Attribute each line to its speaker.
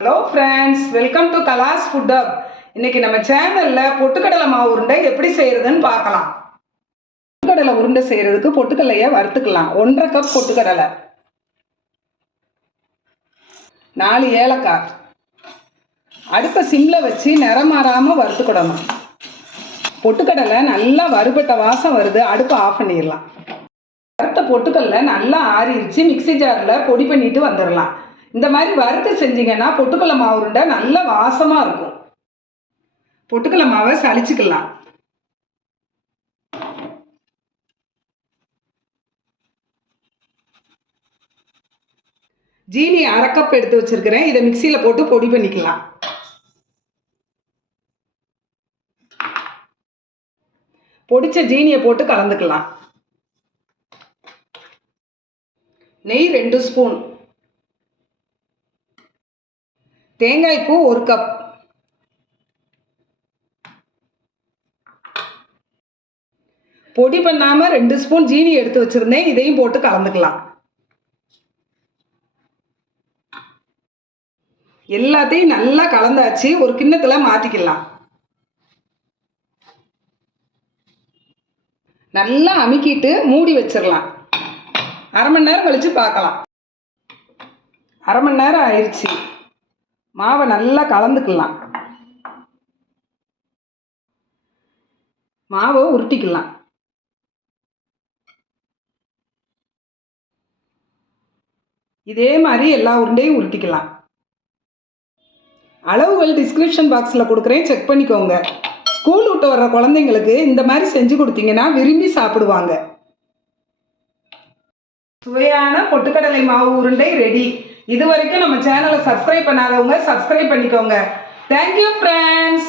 Speaker 1: Hello friends welcome to Kala's food up இன்னைக்கு நம்ம சேனலில் பொட்டுக்கடலை மாவு உருண்டை எப்படி செய்யறதுன்னு பார்க்கலாம். பொட்டுக்கடலை உருண்டை செய்யறதுக்கு பொட்டுக்கடலையை வறுத்துக்கலாம். ஒன்றரை கப் பொட்டுக்கடலை. நாலு ஏலக்காய். அடுத்த சிம்மில் வச்சு நிறம் மாறாமல் வறுத்துக்கிடணும். பொட்டுக்கடலை நல்லா வறுபட்ட வாசம் வருது. அடுப்பை ஆஃப் பண்ணிடலாம். வறுத்த பொட்டுக்கடலை நல்லா ஆறிடுச்சு. மிக்ஸி ஜாரில் பொடி பண்ணிட்டு வந்துடலாம். இந்த மாதிரி வறுத்து செஞ்சீங்கன்னா பொட்டுக்கடலை மாவு உருண்டை நல்ல வாசமாக இருக்கும். பொட்டுக்கடலை மாவை சளிச்சுக்கலாம். ஜீனி அரை கப் எடுத்து வச்சிருக்கிறேன். இதை மிக்சியில் போட்டு பொடி பண்ணிக்கலாம். பொடிச்ச ஜீனியை போட்டு கலந்துக்கலாம். நெய் ரெண்டு ஸ்பூன். தேங்காய் பூ ஒரு கப் பொடி பண்ணாம ரெண்டு ஸ்பூன் ஜீனி எடுத்து வச்சிருந்தேன். இதையும் போட்டு கலந்துக்கலாம். எல்லாத்தையும் நல்லா கலந்தாச்சு. ஒரு கிண்ணத்துல மாத்திக்கலாம். நல்லா அமுக்கிட்டு மூடி வச்சிடலாம் அரை மணி நேரம் கழிச்சு பார்க்கலாம். அரை மணி நேரம் ஆயிடுச்சு மாவை நல்லா கலந்துக்கலாம். மாவை உருட்டிக்கலாம். இதே மாதிரி எல்லா உருண்டையும் உருட்டிக்கலாம். அளவுகள் டிஸ்கிரிப்ஷன் பாக்ஸில் கொடுக்குறேன். செக் பண்ணிக்கோங்க. ஸ்கூல் விட்டு வர்ற குழந்தைங்களுக்கு இந்த மாதிரி செஞ்சு கொடுத்தீங்கன்னா விரும்பி சாப்பிடுவாங்க. சுவையான பொட்டுக்கடலை மாவு உருண்டை ரெடி இது வரைக்கும் நம்ம சேனலை சப்ஸ்கிரைப் பண்ணாதவங்க சப்ஸ்கிரைப் பண்ணிக்கோங்க. Thank you friends